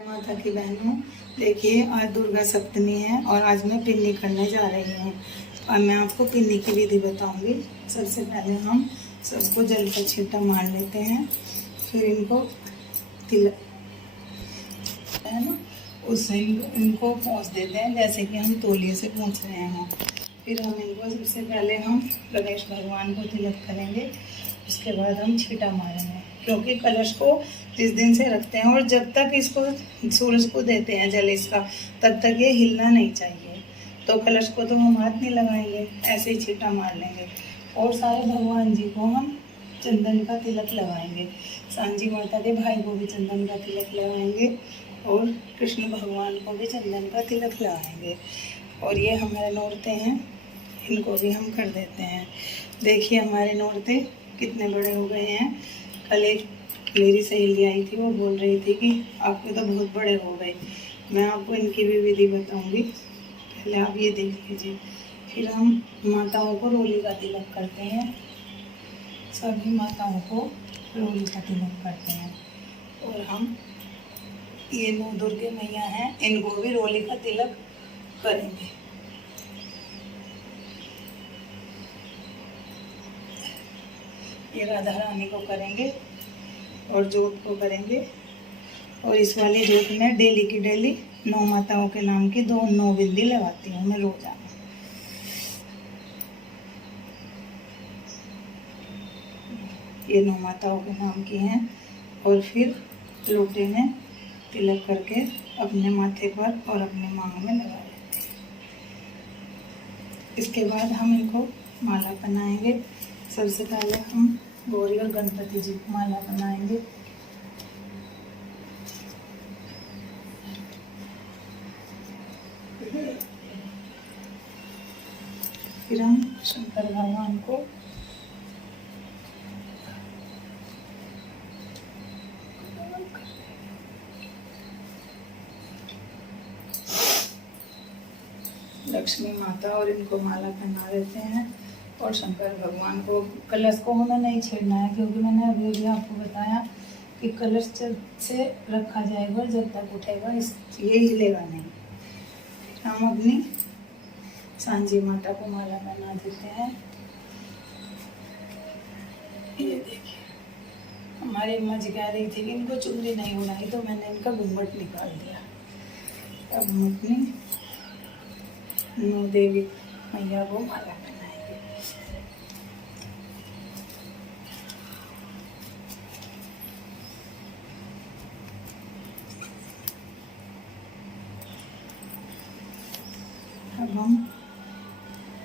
माता की बहनों, देखिए आज दुर्गा सप्तमी है और आज मैं पिन्नी करने जा रही हूँ। और मैं आपको पिन्नी की विधि बताऊंगी। सबसे पहले हम सबको जल का छींटा मार लेते हैं, फिर इनको तिलक है ना, उससे इनको पोंछ देते हैं जैसे कि हम तौलिए से पोंछ रहे हों। फिर हम इनको सबसे पहले हम गणेश भगवान को तिलक करेंगे, उसके बाद हम छींटा मारेंगे, क्योंकि कलश को 30 दिन से रखते हैं और जब तक इसको सूरज को देते हैं जल इसका, तब तक ये हिलना नहीं चाहिए। तो कलश को तो हम हाथ नहीं लगाएंगे, ऐसे ही छींटा मार लेंगे। और सारे भगवान जी को हम चंदन का तिलक लगाएंगे, सांझी माता के भाई को भी चंदन का तिलक लगाएंगे और कृष्ण भगवान को भी चंदन का तिलक लगाएंगे। और ये हमारे नौरते हैं, इनको भी हम कर देते हैं। देखिए हमारे नौरते कितने बड़े हो गए हैं। कल एक मेरी सहेली आई थी, वो बोल रही थी कि आपके तो बहुत बड़े हो गए। मैं आपको इनकी भी विधि बताऊंगी, पहले आप ये देख लीजिए। फिर हम माताओं को रोली का तिलक करते हैं, सभी माताओं को रोली का तिलक करते हैं। और हम ये 9 दुर्गे मैया हैं, इनको भी रोली का तिलक करेंगे। ये राधा रानी को करेंगे और जोत को करेंगे। और इस वाली जोत में डेली की डेली 9 माताओं के नाम की 9 बिंदी लगाती हूँ मैं रोजाना। ये 9 माताओं के नाम की हैं। और फिर लोटे में तिलक करके अपने माथे पर और अपने मांग में लगा लेते हैं। इसके बाद हम इनको माला पहनाएंगे। सबसे पहले हम गौरी और गणपति जी को माला बनाएंगे। फिर हम शंकर भगवान को लक्ष्मी माता और इनको माला पहना देते हैं। और शंकर भगवान को, कलश को हमें नहीं छेड़ना है, क्योंकि मैंने अभी भी आपको बताया कि कलश से रखा जाएगा, जब तक उठेगा ये हिलेगा नहीं। हम अपनी सांझी माता को माला पहना देते हैं। ये देखिए हमारी अम्मा जी कह रही थी कि इनको चुनरी नहीं उड़ाई, तो मैंने इनका घूंघट निकाल दिया। अब हम अपनी 9 देवी मैया को माला पहनाएंगे। अब हम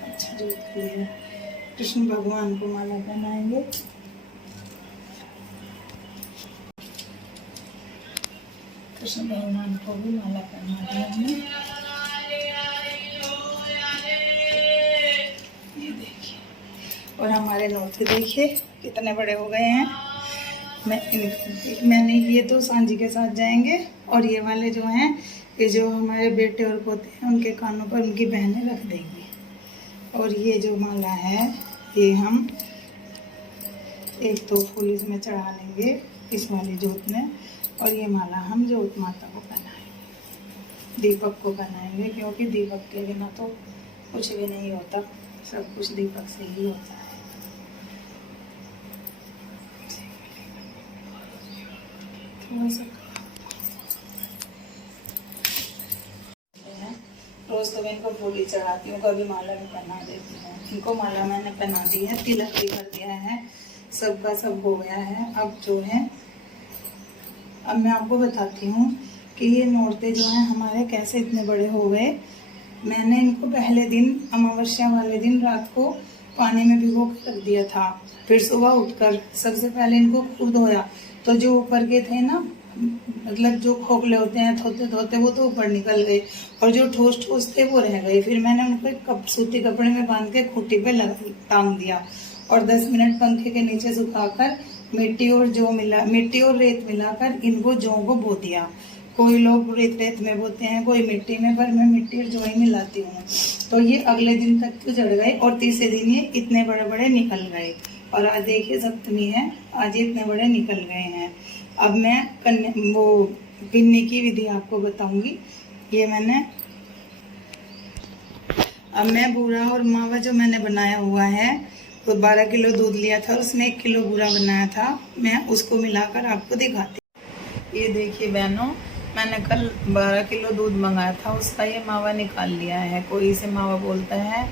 अच्छा जोत के लिए कृष्ण भगवान को माला पहनाएंगे। कृष्ण भगवान को भी माला पहना दिया हमने। ये देखिए, और हमारे नौते देखिए कितने बड़े हो गए हैं। मैंने ये तो सांझी के साथ जाएंगे, और ये वाले जो हैं, ये जो हमारे बेटे और पोते हैं, उनके कानों पर उनकी बहनें रख देंगी। और ये जो माला है, ये हम एक तो फूल इसमें चढ़ा लेंगे इस वाली जोत में, और ये माला हम जोत माता को पहनाएंगे, दीपक को पहनाएंगे, क्योंकि दीपक के बिना तो कुछ भी नहीं होता, सब कुछ दीपक से ही होता है। थोड़ा सा रोज तो मैं इनको फूल ही चढ़ाती हूँ, कभी माला भी पहना देती हूँ। इनको माला मैंने पहना दी है, तिलक भी कर दिया है, सबका सब हो गया है। अब जो है, अब मैं आपको बताती हूँ कि ये नौरते जो हैं हमारे कैसे इतने बड़े हो गए। मैंने इनको पहले दिन, अमावस्या वाले दिन रात को पानी में भिगो के रख दिया था। फिर सुबह उठकर सबसे पहले इनको खूब धोया, तो जो ऊपर के थे ना, मतलब जो खोखले होते हैं धोते धोते, वो तो ऊपर निकल गए, और जो ठोस ठोस थे वो रह गए। फिर मैंने उनको एक सूती कपड़े में बांध के खूंटी पे टांग दिया, और 10 मिनट पंखे के नीचे सुखाकर मिट्टी और रेत मिलाकर इनको जौ को बो दिया। कोई लोग रेत में बोते हैं, कोई मिट्टी में, पर मैं मिट्टी और जौ ही मिलाती हूँ। तो ये अगले दिन तक तो जड़ गए, और तीसरे दिन ये इतने बड़े बड़े निकल गए। और आज देखिए सप्तमी है, आज इतने बड़े निकल गए हैं। अब मैं वो पिन्नी की विधि आपको बताऊंगी। ये मैंने अब मैं बूरा और मावा जो मैंने बनाया हुआ है वो 12 किलो दूध लिया था, उसमें 1 किलो बूरा बनाया था। मैं उसको मिलाकर आपको दिखाती। ये देखिए बहनों, मैंने कल 12 किलो दूध मंगाया था, उसका ये मावा निकाल लिया है। कोई इसे मावा बोलता है,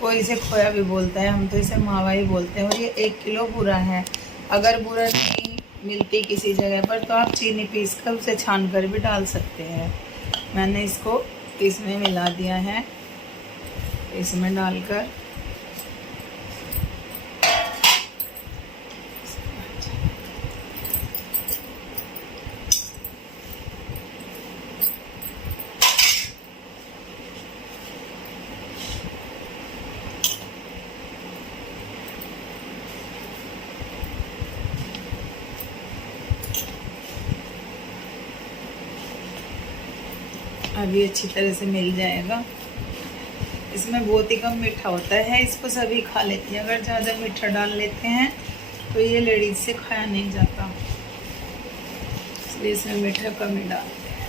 कोई इसे खोया भी बोलता है, हम तो इसे मावा ही बोलते हैं। और ये 1 किलो बूरा है। अगर बूरा नहीं मिलती किसी जगह पर तो आप चीनी पीस कर उसे छान कर भी डाल सकते हैं। मैंने इसको इसमें मिला दिया है, इसमें डालकर अभी अच्छी तरह से मिल जाएगा। इसमें बहुत ही कम मीठा होता है, इसको सभी खा लेते हैं। अगर ज़्यादा मीठा डाल लेते हैं तो ये लेडीज से खाया नहीं जाता, इसलिए इसमें मीठा कम ही डालते हैं।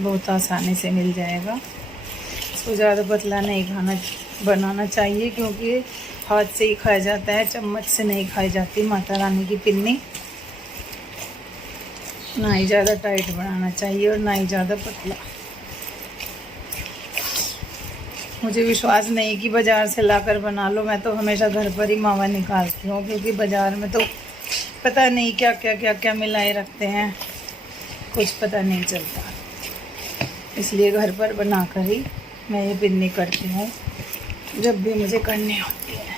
बहुत आसानी से मिल जाएगा। इसको ज़्यादा पतला नहीं बनाना चाहिए, क्योंकि हाथ से ही खाया जाता है, चम्मच से नहीं खाई जाती माता रानी की पिन्नी। ना ही ज़्यादा टाइट बनाना चाहिए और ना ही ज़्यादा पतला। मुझे विश्वास नहीं कि बाज़ार से लाकर बना लो, मैं तो हमेशा घर पर ही मावा निकालती हूँ, क्योंकि बाज़ार में तो पता नहीं क्या मिलाए रखते हैं, कुछ पता नहीं चलता। इसलिए घर पर बनाकर ही मैं ये पिन्नी करती हूँ जब भी मुझे करनी होती है।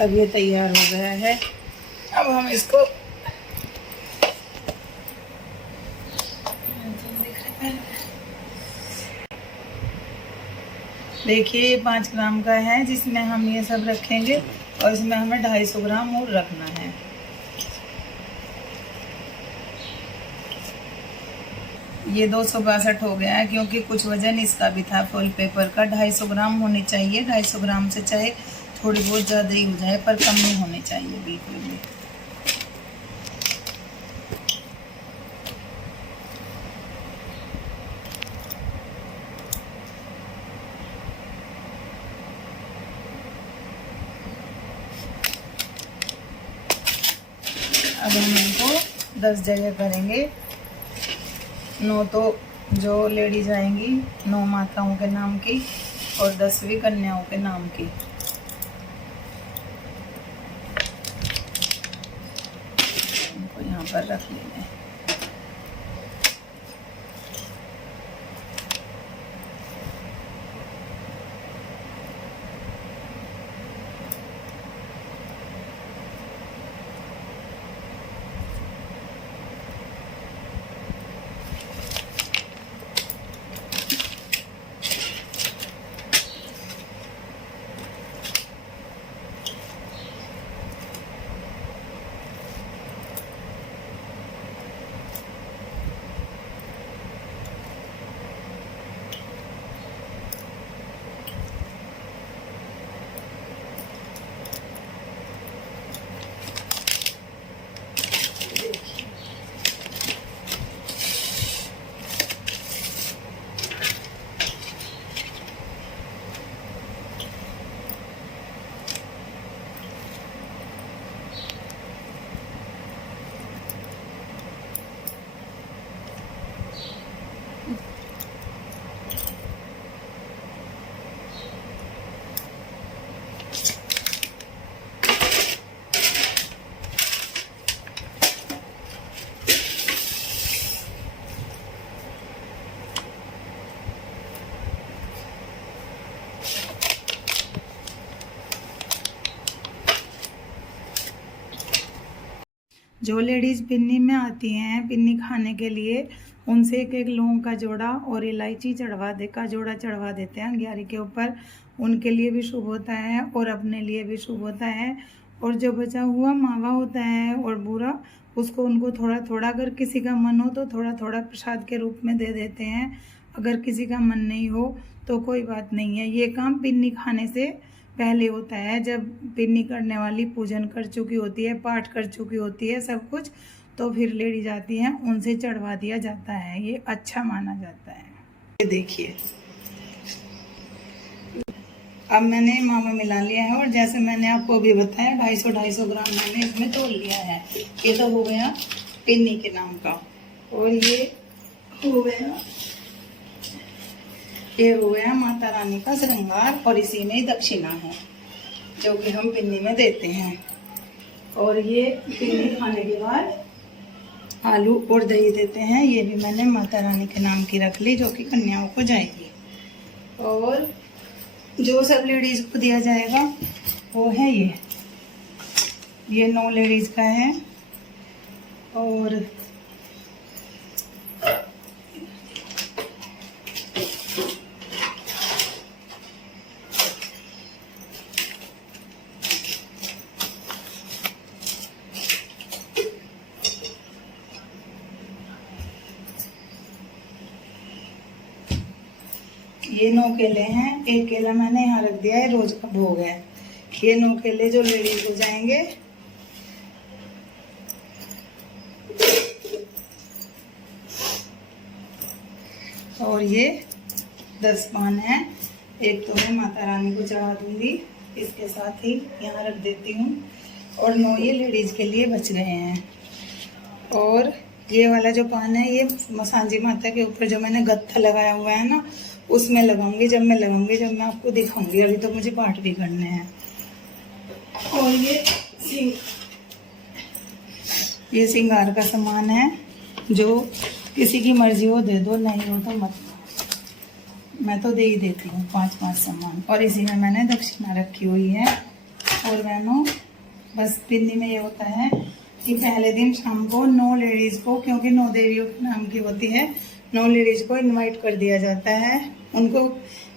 अब ये तैयार हो गया है। अब हम इसको देखिए, ये 5 ग्राम का है, जिसमें हम ये सब रखेंगे और इसमें हमें 250 ग्राम और रखना है। ये 262 हो गया है, क्योंकि कुछ वजन इसका भी था फॉइल पेपर का। 250 ग्राम होनी चाहिए। 250 ग्राम से चाहे थोड़ी बहुत ज़्यादा ही हो जाए, पर कम नहीं होनी चाहिए बिल्कुल भी। अब हम इनको 10 जगह करेंगे। 9 तो जो लेडीज आएंगी 9 माताओं के नाम की और 10वीं कन्याओं के नाम की। इनको यहाँ पर रख लेंगे। जो लेडीज़ पिन्नी में आती हैं पिन्नी खाने के लिए, उनसे एक लौंग का जोड़ा और इलायची जोड़ा चढ़वा देते हैं ग्यारह के ऊपर। उनके लिए भी शुभ होता है और अपने लिए भी शुभ होता है। और जो बचा हुआ मावा होता है और बूरा, उसको उनको थोड़ा थोड़ा, अगर किसी का मन हो तो थोड़ा थोड़ा प्रसाद के रूप में दे देते हैं। अगर किसी का मन नहीं हो तो कोई बात नहीं है। ये काम पिन्नी खाने से पहले होता है, जब पिन्नी करने वाली पूजन कर चुकी होती है, पाठ कर चुकी होती है सब कुछ, तो फिर लेडी जाती हैं उनसे चढ़वा दिया जाता है। ये अच्छा माना जाता है। ये देखिए अब मैंने मावा मिला लिया है और जैसे मैंने आपको अभी बताया 250 ग्राम मैंने इसमें तोल लिया है। ये तो हो गया पिन्नी के नाम का, और ये हो गया माता रानी का श्रृंगार, और इसी में दक्षिणा है जो कि हम पिन्नी में देते हैं। और ये पिन्नी खाने के बाद आलू और दही देते हैं। ये भी मैंने माता रानी के नाम की रख ली जो कि कन्याओं को जाएगी। और जो सब लेडीज को दिया जाएगा वो है ये 9 लेडीज का है। और ये 9 केले हैं। एक केला मैंने यहाँ रख दिया है, रोज का भोग है। ये 9 केले जो लेडीज हो जाएंगे। और ये 10 पान है। एक तो मैं माता रानी को चढ़ा दूंगी, इसके साथ ही यहाँ रख देती हूँ। और 9 ये लेडीज के लिए बच गए हैं। और ये वाला जो पान है ये सांझी माता के ऊपर जो मैंने गत्था लगाया हुआ है ना, उसमें लगाऊंगी। जब मैं आपको दिखाऊंगी। अभी तो मुझे पाठ भी करने हैं। और ये श्रृंगार का सामान है, जो किसी की मर्जी हो दे दो, नहीं हो तो मत। मैं तो दे ही देती हूँ 5-5 सामान। और इसी में मैंने दक्षिणा रखी हुई है। और बहनों बस पिन्नी में ये होता है कि पहले दिन शाम को 9 लेडीज को, क्योंकि 9 देवियों के नाम की होती है, 9 लेडीज को इनवाइट कर दिया जाता है। उनको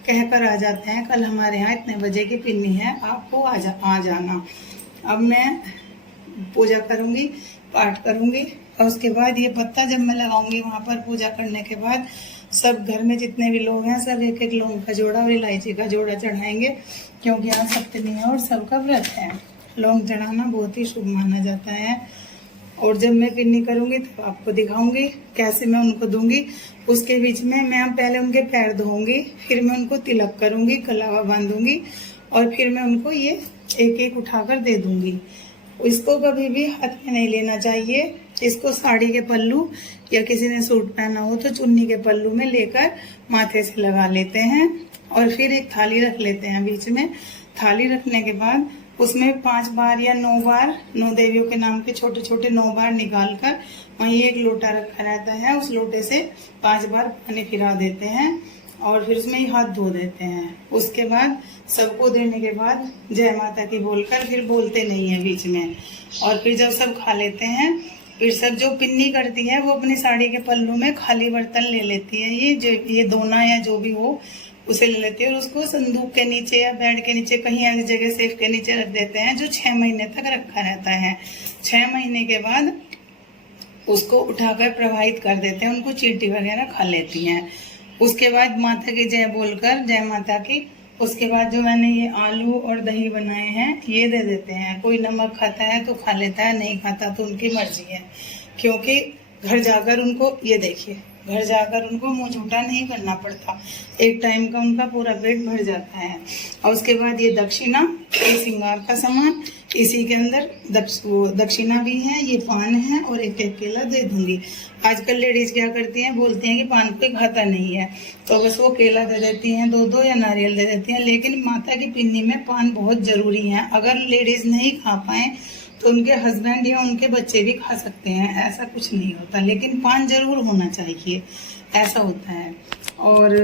कहकर आ जाते हैं कल हमारे यहाँ इतने बजे की पिन्नी है, आपको आ जाना। अब मैं पूजा करूँगी, पाठ करूँगी, और उसके बाद ये पत्ता जब मैं लगाऊंगी वहाँ पर पूजा करने के बाद सब घर में जितने भी लोग हैं सब 1-1 लौंग का जोड़ा और इलायची का जोड़ा चढ़ाएंगे, क्योंकि आज सप्तमी है और सबका व्रत है। लौंग चढ़ाना बहुत ही शुभ माना जाता है। और जब मैं पिन्नी करूंगी तो आपको दिखाऊंगी कैसे मैं उनको दूंगी। उसके बीच में मैं पहले उनके पैर धोऊंगी, फिर मैं उनको तिलक करूंगी, कलावा बांधूंगी, और फिर मैं उनको ये 1-1 उठाकर दे दूंगी। इसको कभी भी हाथ में नहीं लेना चाहिए। इसको साड़ी के पल्लू या किसी ने सूट पहना हो तो चुन्नी के पल्लू में लेकर माथे से लगा लेते हैं। और फिर एक थाली रख लेते हैं बीच में। थाली रखने के बाद उसमें 5 बार या 9 बार 9 देवियों के नाम के छोटे छोटे 9 बार निकाल कर वहीं एक लोटा रखा रहता है, उस लोटे से 5 बार पानी फिरा देते हैं और फिर उसमें ही हाथ धो देते हैं। उसके बाद सबको देने के बाद जय माता की बोलकर फिर बोलते नहीं है बीच में। और फिर जब सब खा लेते हैं फिर सब जो पिन्नी करती है वो अपनी साड़ी के पल्लू में खाली बर्तन ले लेती है, ये दोना या जो भी हो उसे ले लेती है और उसको संदूक के नीचे या बेड के नीचे कहीं एक जगह सेफ के नीचे रख देते हैं, जो 6 महीने तक रखा रहता है। 6 महीने के बाद उसको उठाकर प्रवाहित कर देते हैं, उनको चींटी वगैरह खा लेती हैं। उसके बाद माता की जय बोलकर जय माता की, उसके बाद जो मैंने ये आलू और दही बनाए हैं ये दे देते हैं। कोई नमक खाता है तो खा लेता है, नहीं खाता तो उनकी मर्जी है, क्योंकि घर जाकर उनको ये देखिए घर जाकर उनको मुंह झूठा नहीं करना पड़ता, एक टाइम का उनका पूरा पेट भर जाता है। और उसके बाद ये दक्षिणा, ये श्रृंगार का सामान, इसी के अंदर दक्षिणा भी है, ये पान है और एक केला दे दूंगी। आजकल लेडीज क्या करती हैं, बोलती हैं कि पान कोई खाता नहीं है तो बस वो केला दे देती हैं 2-2 या नारियल दे देती हैं। लेकिन माता की पिन्नी में पान बहुत जरूरी है। अगर लेडीज नहीं खा पाए तो उनके हस्बैंड या उनके बच्चे भी खा सकते हैं, ऐसा कुछ नहीं होता, लेकिन पान जरूर होना चाहिए, ऐसा होता है। और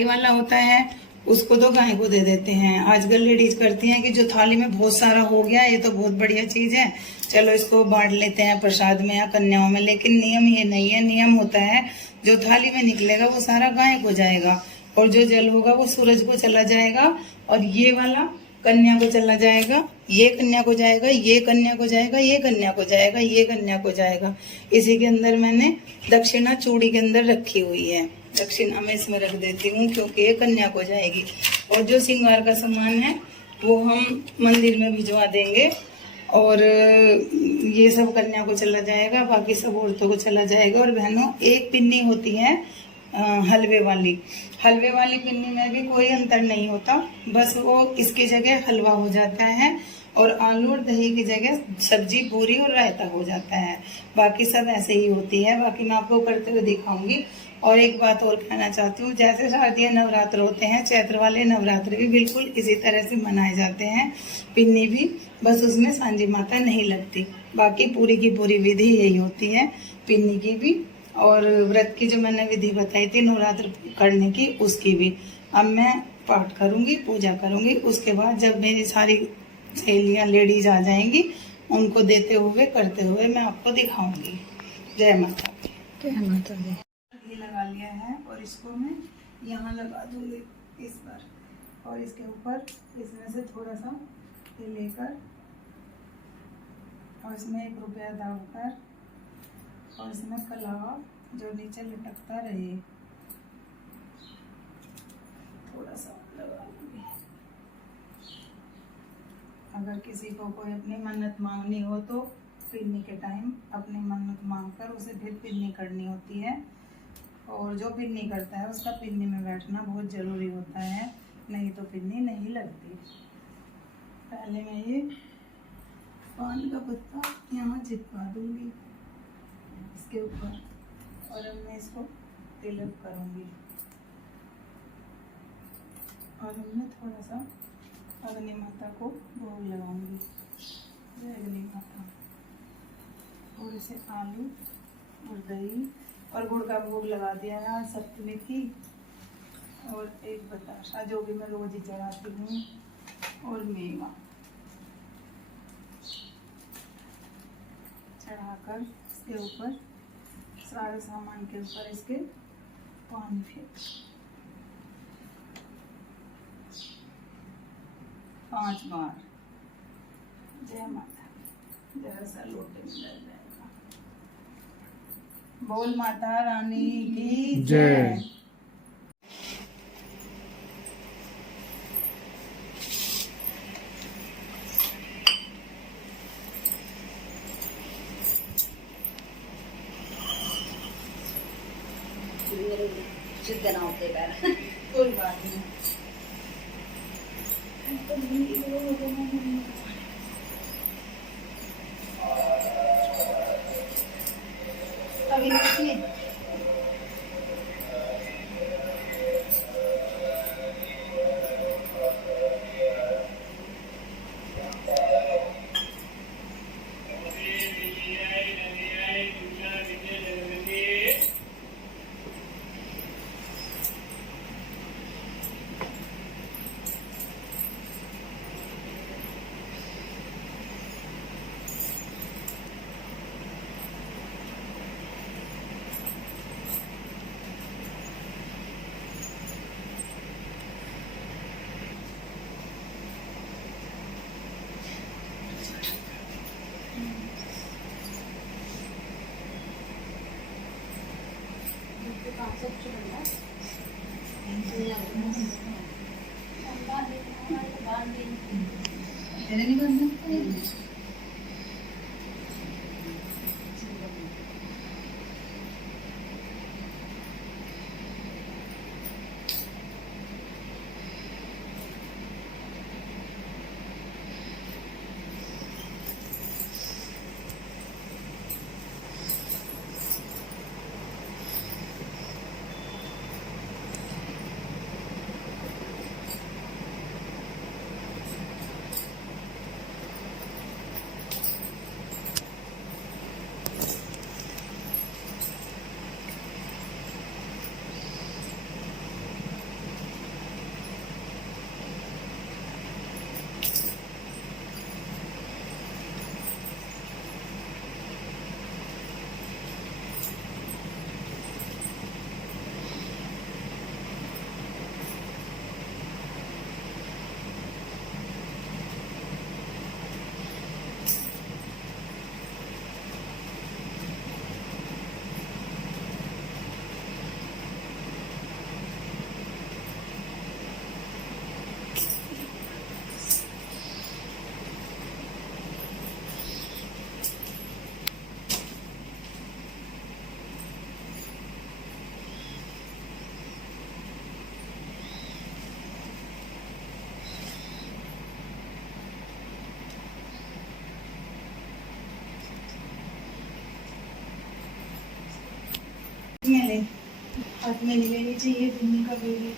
ये वाला होता है उसको तो गाय को दे देते हैं। आजकल लेडीज करती हैं कि जो थाली में बहुत सारा हो गया ये तो बहुत बढ़िया चीज है, चलो इसको बांट लेते हैं प्रसाद में या कन्याओं में, लेकिन नियम ये नहीं है। नियम होता है जो थाली में निकलेगा वो सारा गाय को जाएगा और जो जल होगा वो सूरज को चला जाएगा। और ये वाला कन्या को चला जाएगा, ये कन्या को जाएगा, ये कन्या को जाएगा, ये कन्या को जाएगा, ये कन्या को जाएगा। इसी के अंदर मैंने दक्षिणा चूड़ी के अंदर रखी हुई है। दक्षिणा मैं इसमें रख देती हूँ क्योंकि ये कन्या को जाएगी। और जो श्रृंगार का सामान है वो हम मंदिर में भिजवा देंगे और ये सब कन्या को चला जाएगा, बाकी सब औरतों को चला जाएगा। और बहनों, एक पिन्नी होती है हलवे वाली पिन्नी में भी कोई अंतर नहीं होता, बस वो इसकी जगह हलवा हो जाता है और आलू और दही की जगह सब्जी, पूरी और रायता हो जाता है। बाकी सब ऐसे ही होती है। बाकी मैं आपको करते हुए दिखाऊंगी। और एक बात और कहना चाहती हूँ, जैसे शारदीय नवरात्र होते हैं, चैत्र वाले नवरात्र भी बिल्कुल इसी तरह से मनाए जाते हैं। पिन्नी भी, बस उसमें सांझी माता नहीं लगती। बाकी पूरी की पूरी विधि यही होती है पिन्नी की भी, और व्रत की जो मैंने विधि बताई थी नवरात्र करने की, उसकी भी। अब मैं पाठ करूँगी, पूजा करूँगी। उसके बाद जब मेरी सारी सहेलियाँ लेडीज आ जाएंगी, उनको देते हुए करते हुए मैं आपको दिखाऊंगी। जय माता दी। जय माता दी। ये लगा लिया है और इसको मैं यहाँ लगा दूंगी इस पर, और इसके ऊपर इसमें से थोड़ा सा ये लेकर और इसमें 1 रुपया डालकर और इसमें कलावा जो नीचे लटकता रहे थोड़ा सा लगा दूंगी। अगर किसी को कोई अपनी मन्नत मांगनी हो तो पिन्नी के टाइम अपनी मन्नत मांगकर उसे फिर पिन्नी करनी होती है। और जो पिन्नी करता है उसका पिन्नी में बैठना बहुत ज़रूरी होता है, नहीं तो पिन्नी नहीं लगती। पहले मैं ये पान का पत्ता यहाँ चिपका दूंगी इसके ऊपर, और अब मैं इसको तिलक करूंगी। और अब मैं थोड़ा सा अग्नि माता को भोग लगाऊंगी। जय अग्नि माता। और इसे आलू और दही और गुड़ का भोग लगा दिया है। आज सप्तमी थी। और एक बताशा जो भी मैं रोज ही चढ़ाती हूँ, और मेवा चढ़ाकर इसके ऊपर सारे सामान के ऊपर इसके पानी फेंक 5 बार। जय माता। जरा सा लोटे में लग जाएगा। बोल माता रानी की जय। सिद्ध ना होते पैर। कोई बात नहीं। अभी देखिए में ले, हाथ में नहीं लेनी चाहिए पिन्नी कभी भी।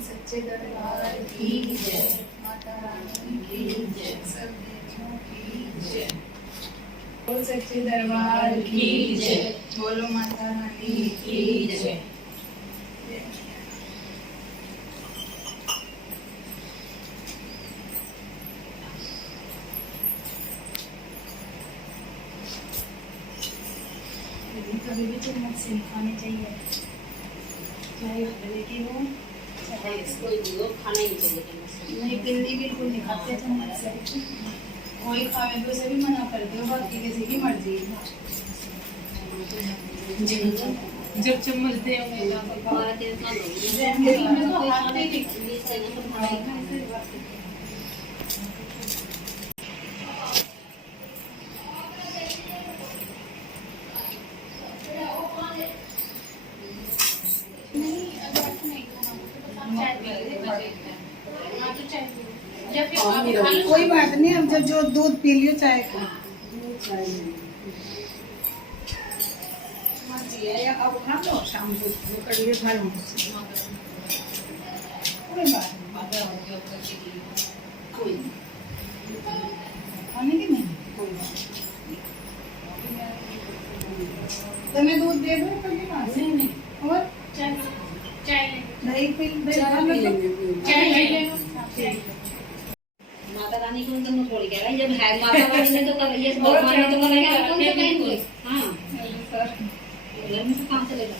सच्चे दरबार की जय, माता रानी की जय, सब देवों की जय। बोल सच्चे दरबार की जय, बोलो माता रानी की जय। कभी भी चम्मच से नहीं खानी चाहिए, चाहे गले की हो चाहे इसको खाना ही चाहिए नहीं। पिल्ली बिल्कुल नहीं खाते चम्मच से, कोई खावे तो उसे भी मना कर दो, बाकी किसी की मर्जी। जब चम्मच दे कोई बात नहीं, अब जब जो दूध पी लियो चाय का या अब खा लो, शाम को जो करिए खा लो, कोई बात नहीं, कोई खाने की नहीं, कोई बात तो मैं दूध दे दूँ कभी नहीं। और दही पी माता रानी को तुम छोड़ के आई, जब है माता रानी ने तो कर ये भगवान ने तो करेगा, कौन से कहेंगे? हाँ घर में कहाँ से लेगा?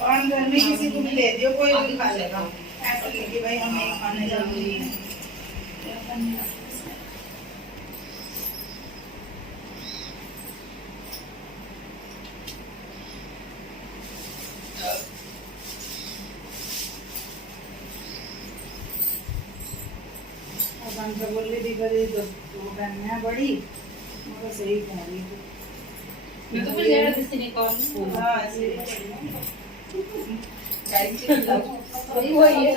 और घर में किसी को भी दे दियो, कोई भी खा लेगा, ऐसा नहीं कि भाई हमें खाने जरूरी है। बोल रही थी बड़ी तो करना बड़ी, वो सही कह रही थी। मैं तो फिर जरा किसी ने कॉल हाँ ऐसे वही है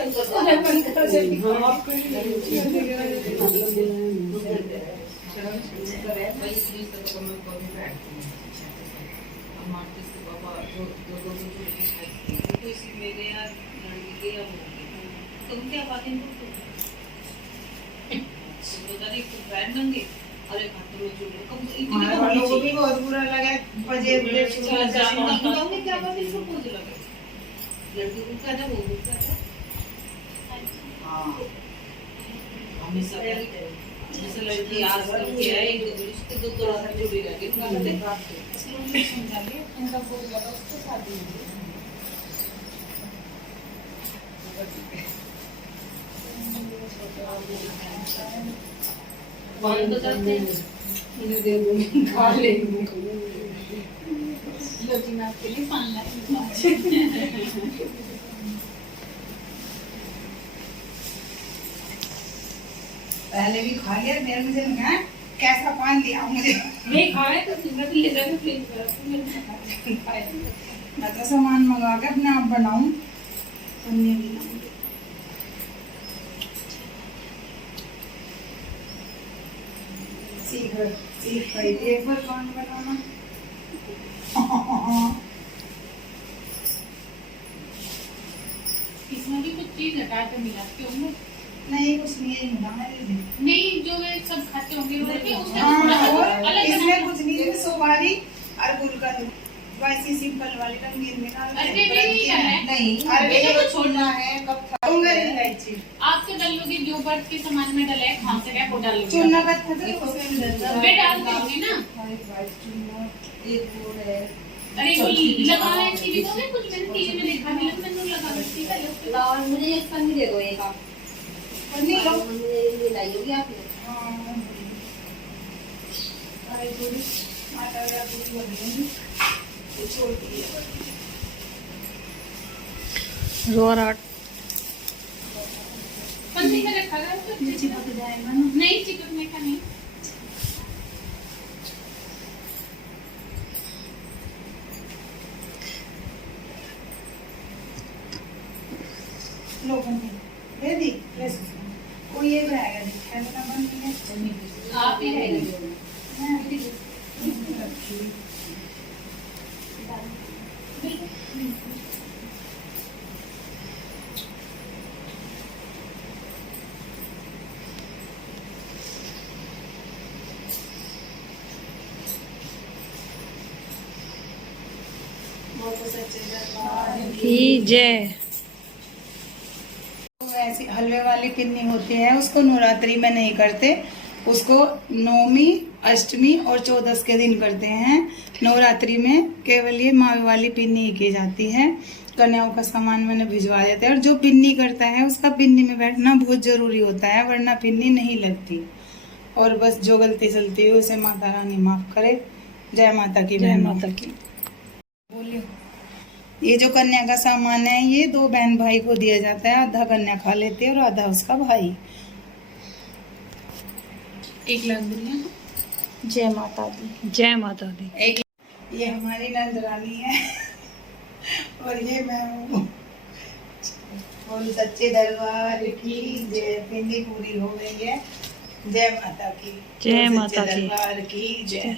तुम क्या बातें हमारे वालों को भी बहुत बुरा लगा, बजे क्या बात इसको मुझे लगे लड़की को क्या था वो क्या था हमेशा जैसे लड़की आज करके आए एक उसके दो थोड़ा सा जुड़ी लगी समझा लिया उनका बहुत ज्यादा उसको शादी वन तो करते हैं इन्हें दे दूँगी खा लेंगे लोटीना के लिए पानी पहले भी खा लिया, मेरे मुझे लगा कैसा पान दिया मुझे, नहीं खाए तो मैं भी ले जाकर प्लीज मैं तो सामान मंगा के अपने आप बनाऊं, पन्नी भी लाऊंगी। सीख गई थी एक बार कौन बनाना। इसमें भी कुछ चीज हटा के मिलाते होंगे? नहीं कुछ नहीं, यही मिला है नहीं जो वे सब खाते होंगे वो भी उसमें हाँ, थोड़ा सा और अलग इसमें कुछ नहीं है, सुपारी और गुलकंद वैसी सिंपल वाली रंगीन में डाल अरे भी नहीं डाला है। नहीं, अरे को छोड़ना है कब खाऊंगा इलायची आप तो डालोगे जो बर्फ के सामान में डला है खान से क्या वो डालोगे? चूना का था तो उसमें भी डालता वे डाल दोगे ना? एक वो है अरे वो लगाना है टीवी को ना, कुछ मैंने टीवी में देखा नहीं लगा मैंने लगा ठीक है और मुझे एक पन्नी दे दो एक आप पन्नी लो मुझे ये लाई होगी आपने अरे थोड़ी आटा या पूरी हो गई ये छोड़ दिए रोर आट पन्नी में रखा गया तो चिपक जाएगा ना। नहीं चिपकने का नहीं। लोगों ने दे दी कोई ये रहेगा कैसा बन है आप ही है बोलो सच्चे दरबार की जय। तो ऐसी हलवे वाली पिन्नी होती है, उसको नवरात्रि में नहीं करते, उसको नौमी, अष्टमी और 14 के दिन करते हैं। नवरात्रि में केवल ये मावे वाली पिन्नी ही की जाती है। कन्याओं का सामान मैंने भिजवा देते हैं, और जो पिन्नी करता है उसका पिन्नी में बैठना बहुत जरूरी होता है, वरना पिन्नी नहीं लगती। और बस जो गलती सलती हो उसे माता रानी माफ करे। जय माता की। जय बहनों। माता की। बोलियो। ये जो कन्या का सामान है ये 2 बहन भाई को दिया जाता है, आधा कन्या खा लेती है और आधा उसका भाई। 1 लाख दुनिया। जय माता दी। जय माता दी। ये हमारी नंदरानी है और ये मैं हूँ। बोल सच्चे दरबार की जय। पिंडी पूरी हो गई है। जय माता की। जय बोल माता सच्चे की। दरबार की जय।